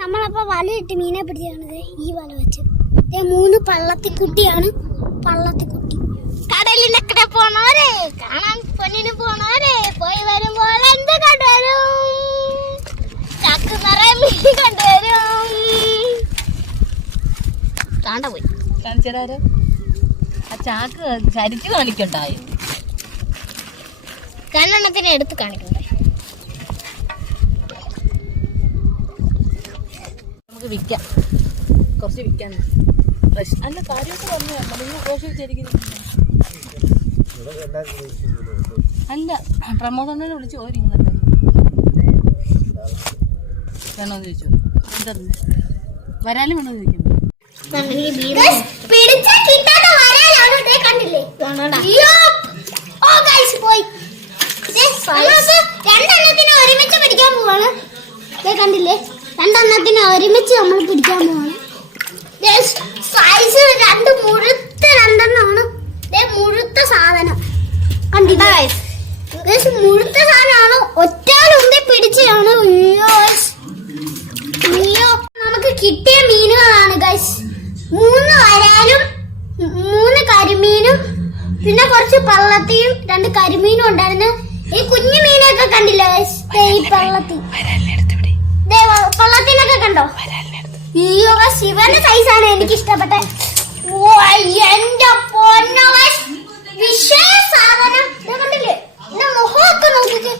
നമ്മളപ്പോ വലയിട്ട് മീനെ പിടിച്ചാണത് ഈ വല വെച്ച്. 3 പള്ളത്തിക്കുട്ടിയാണ്. പള്ളത്തിക്കുട്ടി കടലിനക്കടെ പോണോരെ, കാണാൻ പൊന്നിന് പോണോരെ, പോയി വരുമ്പോൾ എന്ത് കണ്ടുവരും? ചാക്ക് നിറയെ മീൻ കണ്ടുവരും. കാണ്ട പോയി കാണിച്ചേരാരോ ആ ചാക്ക് ചരിച്ചു കാണിക്കണ്ടായി. രണ്ടെണ്ണത്തിനെ എടുത്ത് കാണിക്കണ്ടേ? നമുക്ക് വിൽക്കാം, കുറച്ച് വിൽക്കാൻ. അല്ല കാര്യമൊക്കെ പറഞ്ഞു നിങ്ങൾ ഘോഷിച്ചിരിക്കുന്നു. അല്ല പ്രമോദനെ വിളിച്ച് ഓരിക്കുന്നുണ്ട്. വേണോന്ന് ചോദിച്ചു. വരാലും വേണോന്ന് ചോദിക്കുന്നു. രണ്ടെണ്ണത്തിനെ ഒരുമിച്ച് പിടിക്കാൻ പോവാണ്. കണ്ടില്ലേ, രണ്ടെണ്ണത്തിനെ ഒരുമിച്ച് നമ്മൾ പിടിക്കാൻ പോവാണ്. സൈസ് മുഴുത്ത രണ്ടെണ്ണമാണ്. മുഴുത്ത സാധനം കണ്ടില്ലേ? മുഴുത്ത സാധനമാണ്. ഒറ്റാലുമ്പി പിടിച്ചാണ്. നമുക്ക് കിട്ടിയ മീനുകളാണ് ഗൈസ്. 3 വരാലും 3 കരിമീനും പിന്നെ കുറച്ച് പള്ളത്തിയും 2 കരിമീനും ഉണ്ടായിരുന്നു. ഈ കുഞ്ഞു മീനൊക്കെ കണ്ടില്ല ഗൈസ്? ഈ പള്ളത്തിനൊക്കെ കണ്ടോ? ശിവന്റെ സൈസാണ് എനിക്ക് ഇഷ്ടപ്പെട്ടെ. എന്റെ പൊന്നോ വിഷയ സാധനം കണ്ടില്ലേ? മുഖമൊക്കെ നോക്കിക്കേ.